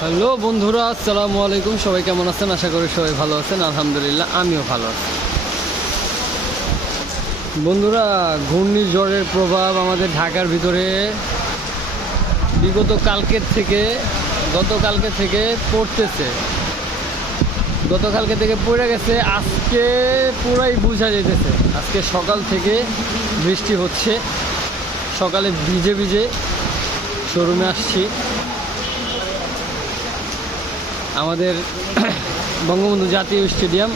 Hello বন্ধুরা, আসসালামু আলাইকুম। সবাই কেমন আছেন? আশা করি সবাই ভালো আছেন। আলহামদুলিল্লাহ, আমিও ভালো আছি। বন্ধুরা, ঘূর্ণিঝড়ের প্রভাব আমাদের ঢাকার ভিতরে গতকালকে থেকে পড়তেছে। গতকালকে থেকে পড়ে গেছে, আজকে পুরাই বোঝা যেতেছে। আজকে সকাল থেকে বৃষ্টি হচ্ছে। সকালে ভিজে ভিজে শোরুমে আসছি। আমাদের বঙ্গবন্ধু জাতীয় স্টেডিয়াম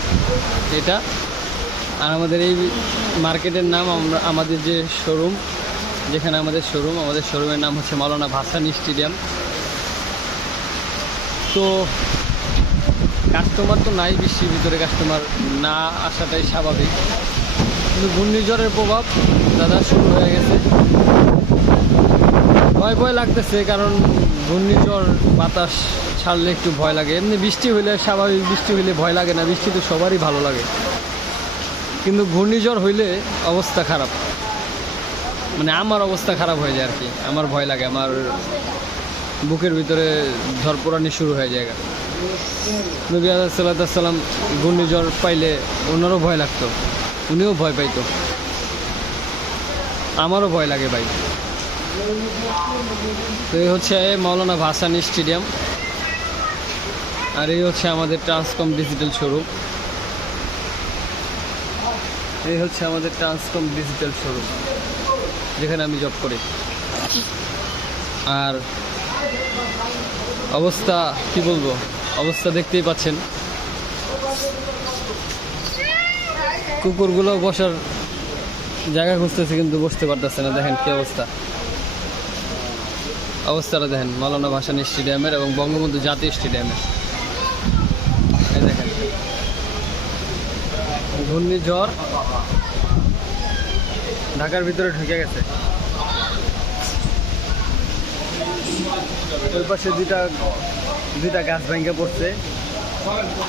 এটা, আর আমাদের এই মার্কেটের নাম, আমাদের যে শোরুম, যেখানে আমাদের শোরুমের নাম হচ্ছে মাওলানা ভাসানী স্টেডিয়াম। তো কাস্টমার তো নাই, বৃষ্টির ভিতরে কাস্টমার না আসাটাই স্বাভাবিক, কিন্তু ঘূর্ণিঝড়ের প্রভাব দাদা শুরু হয়ে গেছে। ভয় লাগতেছে, কারণ ঘূর্ণিঝড় বাতাস ছাড়লে একটু ভয় লাগে। এমনি বৃষ্টি হইলে স্বাভাবিক, বৃষ্টি হইলে ভয় লাগে না, বৃষ্টি তো সবারই ভালো লাগে। কিন্তু ঘূর্ণিঝড় হইলে অবস্থা খারাপ, মানে আমার অবস্থা খারাপ হয়ে যায় আর কি। আমার ভয় লাগে, আমার বুকের ভিতরে ধরপড়ানি শুরু হয়ে যায়। নবী সাল্লাম ঘূর্ণিঝড় পাইলে ওনারও ভয় লাগতো, উনিও ভয় পাইতো, আমারও ভয় লাগে ভাই। তো এই হচ্ছে মাওলানা ভাসানী স্টেডিয়াম, আর এই হচ্ছে আমাদের ট্রান্সকম ডিজিটাল শোরুম। যেখানে আমি জব করি। আর অবস্থা কি বলবো, অবস্থা দেখতেই পাচ্ছেন। কুকুরগুলো বসার জায়গা খুঁজতেছে, কিন্তু বসতে পারতেছে না। দেখেন কি অবস্থাটা দেখেন মাওলানা ভাসানী স্টেডিয়ামের এবং বঙ্গবন্ধু জাতীয় স্টেডিয়ামের। এই দেখেন, ঘূর্ণিঝড় ঢাকার ভিতরে ঢুকে গেছে। ওই পাশে দুইটা গাছ ভেঙে পড়ছে,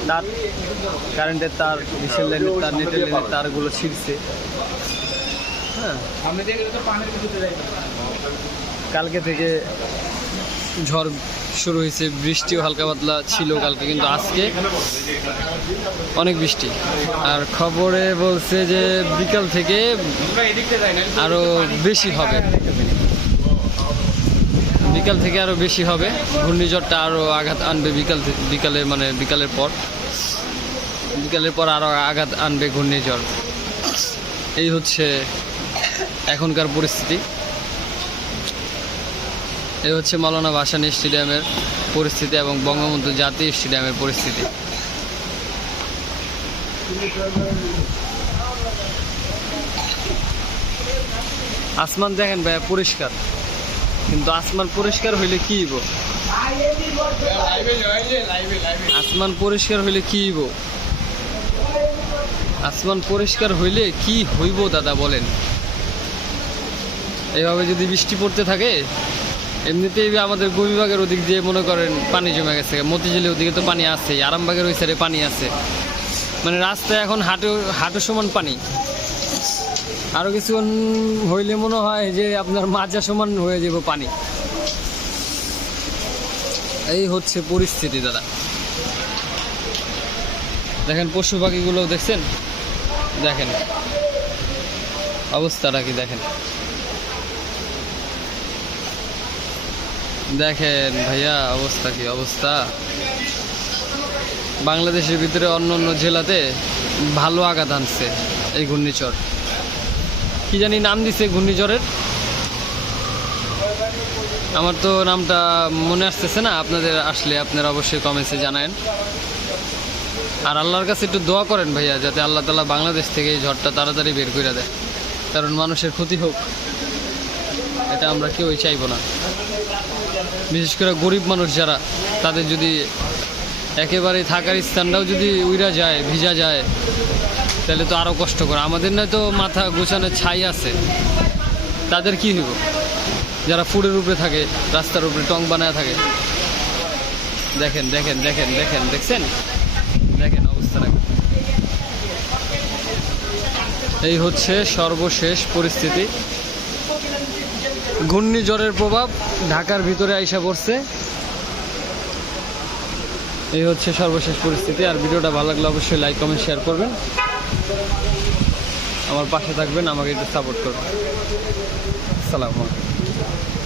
তার কারেন্টের তার, ডিসেল লাইনের তার, নেটের লাইনের তারগুলো ছিঁড়ছে। হ্যাঁ, কালকে থেকে ঝড় শুরু হয়েছে, বৃষ্টিও হালকা পাতলা ছিল কালকে, কিন্তু আজকে অনেক বৃষ্টি। আর খবরে বলছে যে বিকাল থেকে আরো বেশি হবে, ঘূর্ণিঝড়টা আরো আঘাত আনবে বিকালের পর আরো আঘাত আনবে ঘূর্ণিঝড়। এই হচ্ছে এখনকার পরিস্থিতি। এই হচ্ছে মাওলানা ভাসানী স্টেডিয়ামের পরিস্থিতি এবং বঙ্গবন্ধু জাতীয় স্টেডিয়ামের পরিস্থিতি। আসমান দেখেন ভাইয়া পরিষ্কার, কিন্তু আসমান পরিষ্কার হইলে কি হইব? আসমান পরিষ্কার হইলে কি হইব দাদা বলেন? এভাবে যদি বৃষ্টি পড়তে থাকে, এমনিতেই আমাদের গোবিবাগের ওদিক দিয়ে মনে করেন পানি জমে গেছে, মতিঝিলের ওদিকে তো পানি আছে, আরামবাগের ওই সাইডে পানি আছে, মানে রাস্তায় এখন হাঁটু সমান পানি। আরো কিছুক্ষণ হইলে মনে হয় যে আপনার মাজা সমান হয়ে যাব পানি। এই হচ্ছে পরিস্থিতি দাদা। দেখেন পশু পাখিগুলো দেখছেন, দেখেন অবস্থাটা কি, দেখেন ভাইয়া অবস্থা। বাংলাদেশের ভিতরে অন্য জেলাতে ভালো আঘাত আনছে এই ঘূর্ণিঝড়। কি জানি নাম দিছে ঘূর্ণিঝড়ের, আমার তো নামটা মনে আসতেছে না। আপনাদের আসলে আপনারা অবশ্যই কমেন্টসে জানায়েন। আর আল্লাহর কাছে একটু দোয়া করেন ভাইয়া, যাতে আল্লাহ তাআলা বাংলাদেশ থেকে এই ঝড়টা তাড়াতাড়ি বের করে দেয়, কারণ মানুষের ক্ষতি হোক এটা আমরা কেউই চাইবো না। বিশেষ করে গরিব মানুষ যারা, তাদের যদি একেবারে থাকার স্থানটাও যদি উইরা যায়, ভিজা যায়, তাহলে তো আরও কষ্ট করে। আমাদের নয় তো মাথা গোছানোর ছাই আছে, তাদের কি হইব? যারা ফুডের উপরে থাকে, রাস্তার উপরে টং বানায় থাকে। দেখেন দেখছেন, দেখেন অবস্থা। এই হচ্ছে সর্বশেষ পরিস্থিতি। ঘূর্ণিঝড়ের প্রভাব ঢাকার ভিতরে আইসা পড়ছে। এই হচ্ছে সর্বশেষ পরিস্থিতি। আর ভিডিওটা ভালো লাগলে অবশ্যই লাইক কমেন্ট শেয়ার করবেন, আমার পাশে থাকবেন, আমাকে একটু সাপোর্ট করবেন। আসসালামু আলাইকুম।